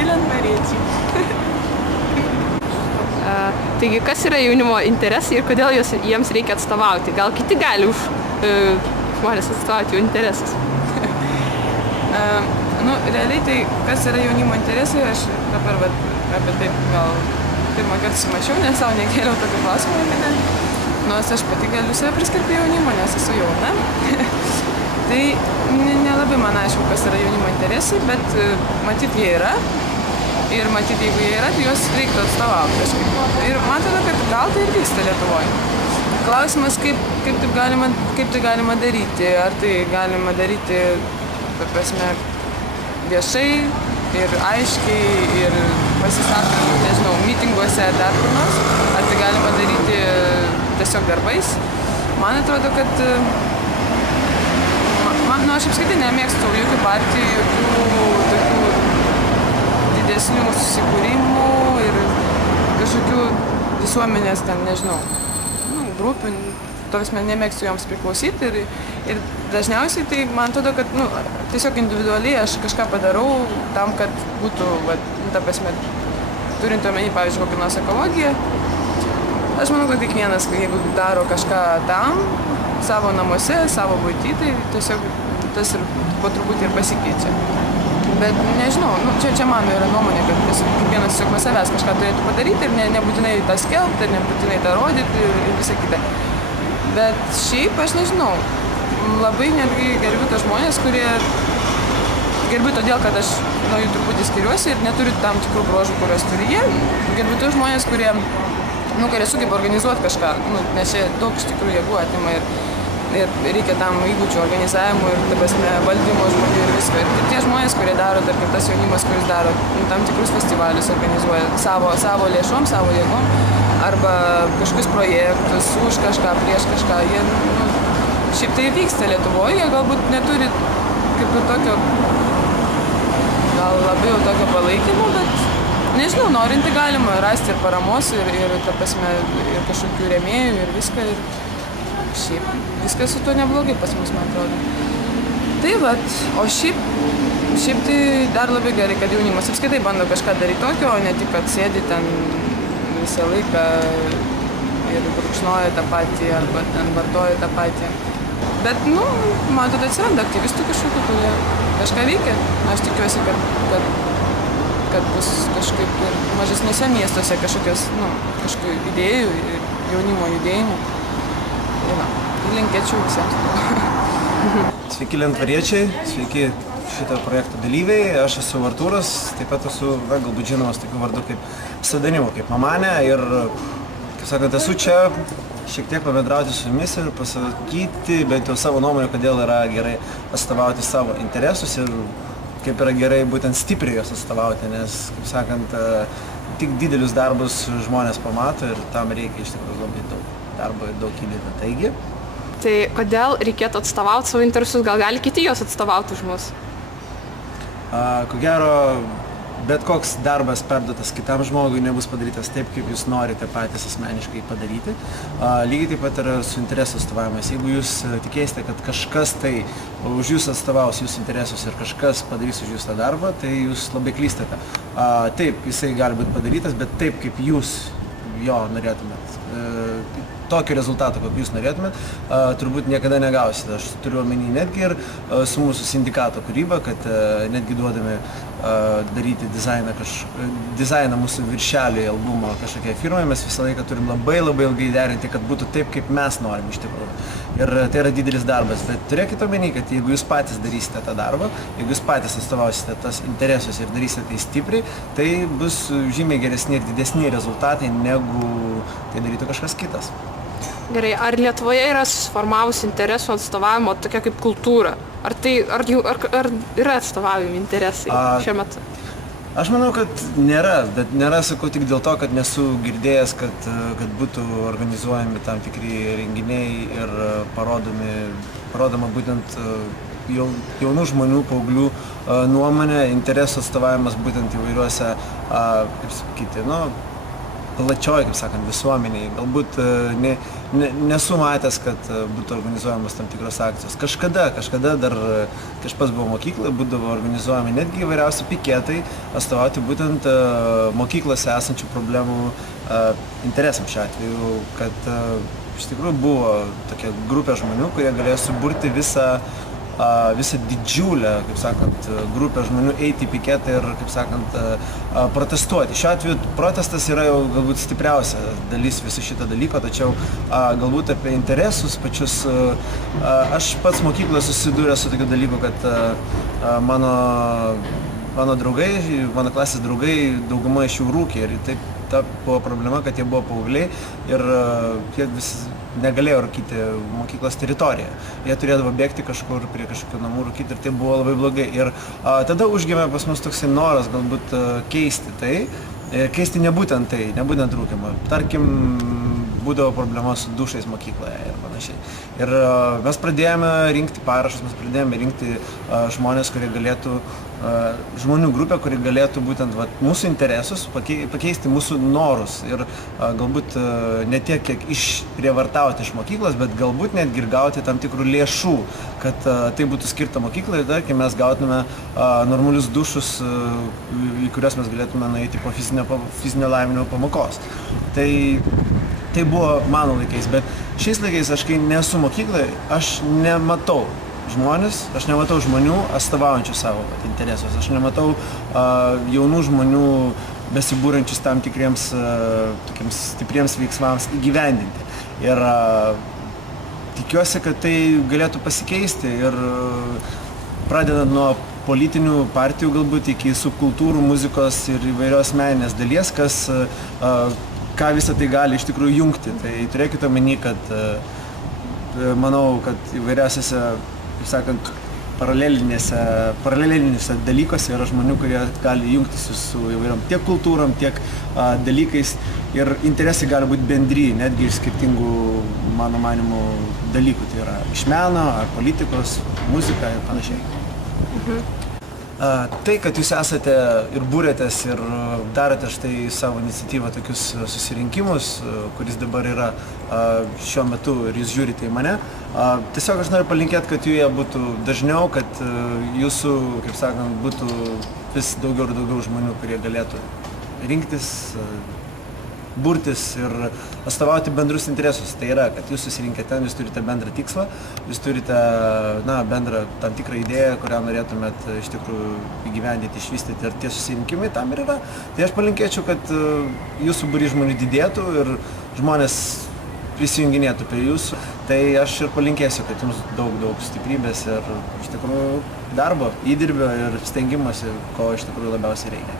Sveiki, lentvariečiai. Taigi, kas yra jaunimo interesai ir kodėl jiems reikia atstovauti? Gal kiti gali už žmonės atstovauti jų interesus? Realiai tai, kas yra jaunimo interesai, aš dabar apie taip gal pirmą kartą sumačiau, nes savo nekėliau tokio klausimo niekada. Nors aš pati galiu save priskirti jaunimo, nes esu jauna. Tai nelabai man aišku, kas yra jaunimo interesai, bet matyt jie yra. Ir matyt, jeigu jie yra, tai juos reiktų atstovauti kažkaip. Ir man atrodo, kad gal tai ir vyksta Lietuvoje. Klausimas, kaip tai galima daryti. Ar tai galima daryti, ta prasme, viešai ir aiškiai ir pasisakant, nežinau, mitinguose ar dar kur nors. Ar tai galima daryti tiesiog darbais. Man atrodo, kad aš apskritai nemėgstu jokių partijų, jokių tokių didesnių susikūrimų ir kažkokių visuomenės ten, nežinau, grupių, tos nemėgstu joms priklausyti ir dažniausiai tai man atrodo, kad tiesiog individualiai aš kažką padarau tam, kad būtų, ta prasme, turint omeny, pavyzdžiui, kokią nors ekologiją. Aš manau, kad kiekvienas, jeigu daro kažką tam, savo namuose, savo buity, tai tiesiog tas ir po truputį ir pasikeičia. Bet nežinau, čia mano yra nuomonė, kad kiekvienas tiesiog nuo savęs kažką turėtų padaryti ir nebūtinai tą skelbti, ir nebūtinai tą rodyti ir visą kitą. Bet šiaip aš nežinau, labai netgi gerbiu tos žmonės, kurie gerbiu todėl, kad aš nuo jų truputį skiriuosi ir neturiu tam tikrų bruožų, kuriuos turi jie. Gerbiu tos žmonės, kurie sugeba organizuoti kažką, nes čia daug iš tikrųjų jėgų atima ir reikia tam įgūdžių organizavimo ir, ta prasme, valdymo žmonių ir visko. Ir tie žmonės, kurie daro, tarkim, tas jaunimas, kuris daro tam tikrus festivalius, organizuoja savo lėšom, savo jėgom, arba kažkokius projektus, už kažką, prieš kažką. Jie, šiaip tai vyksta Lietuvoje, jie galbūt neturi kaip ir tokio, gal labiau tokio palaikymo, bet nežinau, norinti galima rasti ir paramos, ir ta prasme, ir kažkokių rėmėjų, ir viską. Ir šiaip viskas su tuo neblogai pas mus, man atrodo. Tai vat, o šiaip tai dar labai gerai, kad jaunimas apskritai bando kažką daryti tokio, o ne tik, kad sėdi ten visą laiką ir brūkšnoja tą patį, arba ten vartoja tą patį. Bet, man atrodo, atsiranda aktyvistų kažkokių, kurie kažką veikia. Aš tikiuosi, kad bus kažkaip ir mažesnėse miestuose kažkokios, kažkokių idėjų ir jaunimo judėjimų. Linkėčiau visiems. Sveiki, lentvariečiai, sveiki šito projekto dalyviai. Aš esu Artūras, taip pat esu, galbūt žinomas tokiu vardu kaip pseudonimu, kaip Mamanė. Ir, kaip sakant, esu čia šiek tiek pabendrauti su jumis ir pasakyti bent jau savo nuomonę, kodėl yra gerai atstovauti savo interesus ir kaip yra gerai būtent stipriai juos atstovauti, nes, kaip sakant, tik didelius darbus žmonės pamato ir tam reikia iš tikrųjų labai daug darbo ir daug įdėti. Taigi. Tai kodėl reikėtų atstovauti savo interesus? Gal gali kiti jos atstovauti už mus? Ko gero, bet koks darbas perduotas kitam žmogui nebus padarytas taip, kaip jūs norite patys asmeniškai padaryti. Lygiai taip pat yra su interesų atstovavimas. Jeigu jūs tikėsite, kad kažkas tai už jūs atstovaus jūsų interesus ir kažkas padarys už jūs tą darbą, tai jūs labai klystate. Taip, jisai gali būti padarytas, bet taip, kaip jūs jo norėtumėt. Tokio rezultato, kokį jūs norėtumėt, turbūt niekada negausite. Aš turiu omeny netgi ir su mūsų sindikato kūryba, kad netgi duodami daryti dizainą mūsų viršelį albumo kažkokiai firmai, mes visą laiką turim labai ilgai derinti, kad būtų taip, kaip mes norim iš tikrųjų. Ir tai yra didelis darbas, bet turėkite omeny, kad jeigu jūs patys darysite tą darbą, jeigu jūs patys atstovausite tas interesus ir darysite tai stipriai, tai bus žymiai geresni ir didesni rezultatai, negu tai darytų kažkas kitas. Gerai, ar Lietuvoje yra susiformavusi interesų atstovavimo tokia kaip kultūra? Ar yra atstovaujami interesai šiuo metu? Aš manau, kad nėra, bet nėra, sakau, tik dėl to, kad nesu girdėjęs, kad būtų organizuojami tam tikri renginiai ir parodoma būtent jaunų žmonių, paauglių nuomonė, interesų atstovavimas būtent įvairiuose, kaip sakyti, plačioji, kaip sakant, visuomeniai. Galbūt nesu matęs, kad būtų organizuojamos tam tikros akcijos. Kažkada dar, kai aš pats buvau mokykloje, būdavo organizuojami netgi įvairiausi piketai, atstovauti būtent mokyklose esančių problemų interesams šiuo atveju, kad iš tikrųjų buvo tokia grupė žmonių, kurie galėjo suburti visą didžiulę, kaip sakant, grupę žmonių eiti į piketą ir, kaip sakant, protestuoti. Šiuo atveju protestas yra jau galbūt stipriausia dalis viso šito dalyko, tačiau galbūt apie interesus pačius. Aš pats mokykloje susidūręs su tokiu dalyku, kad mano draugai, mano klasės draugai, dauguma iš jų rūkė ir taip ta buvo problema, kad jie buvo paaugliai ir jie vis negalėjo rūkyti mokyklos teritorijoje. Jie turėdavo bėgti kažkur prie kažkokių namų rūkyti ir tai buvo labai blogai. Ir tada užgimė pas mus toksai noras galbūt keisti tai, keisti nebūtent rūkimą. Tarkim, būdavo problema su dušais mokykloje ir panašiai. Ir mes pradėjome rinkti parašus, mes pradėjome rinkti žmonės, kurie galėtų, žmonių grupę, kuri galėtų būtent mūsų interesus pakeisti mūsų norus ir galbūt ne tiek, kiek išprievartauti iš mokyklos, bet galbūt netgi ir gauti tam tikrų lėšų, kad tai būtų skirta mokyklai, tarkim, mes gautume normalius dušus, į kuriuos mes galėtume nueiti po fizinio lavinimo pamokos. Tai buvo mano laikais, bet šiais laikais aš, kai nesu mokykloje, aš nematau žmonių atstovaujančių savo interesus. Aš nematau jaunų žmonių besibūrančius tam tikriems tokiems stipriems veiksmams įgyvendinti. Ir tikiuosi, kad tai galėtų pasikeisti ir pradedant nuo politinių partijų galbūt iki subkultūrų, muzikos ir įvairios meninės dalies, ką visą tai gali iš tikrųjų jungti. Tai turėkite omeny, kad manau, kad įvairiausiose, kaip sakant, paralelinėse dalykuose yra žmonių, kurie gali jungtis su įvairiom tiek kultūrom, tiek dalykais ir interesai gali būti bendri, netgi iš skirtingų, mano manimų, dalykų. Tai yra iš meno, ar politikos, muzika ir panašiai. Tai, kad jūs esate ir būrėtės ir darote štai savo iniciatyvą tokius susirinkimus, kuris dabar yra šiuo metu ir jūs žiūrite į mane, tiesiog aš noriu palinkėti, kad jų būtų dažniau, kad jūsų, kaip sakant, būtų vis daugiau ir daugiau žmonių, kurie galėtų rinktis, burtis ir atstovauti bendrus interesus. Tai yra, kad jūs susirinkę ten, jūs turite bendrą tikslą, jūs turite bendrą tam tikrą idėją, kurią norėtumėt iš tikrųjų įgyvendinti, išvystyti ir tie susirinkimai tam ir yra. Tai aš palinkėčiau, kad jūsų būrys žmonių didėtų ir žmonės prisijunginėtų prie jūsų. Tai aš ir palinkėsiu, kad jums daug stiprybės ir iš tikrųjų darbo, įdirbio ir stengimosi, ko iš tikrųjų labiausiai reikia.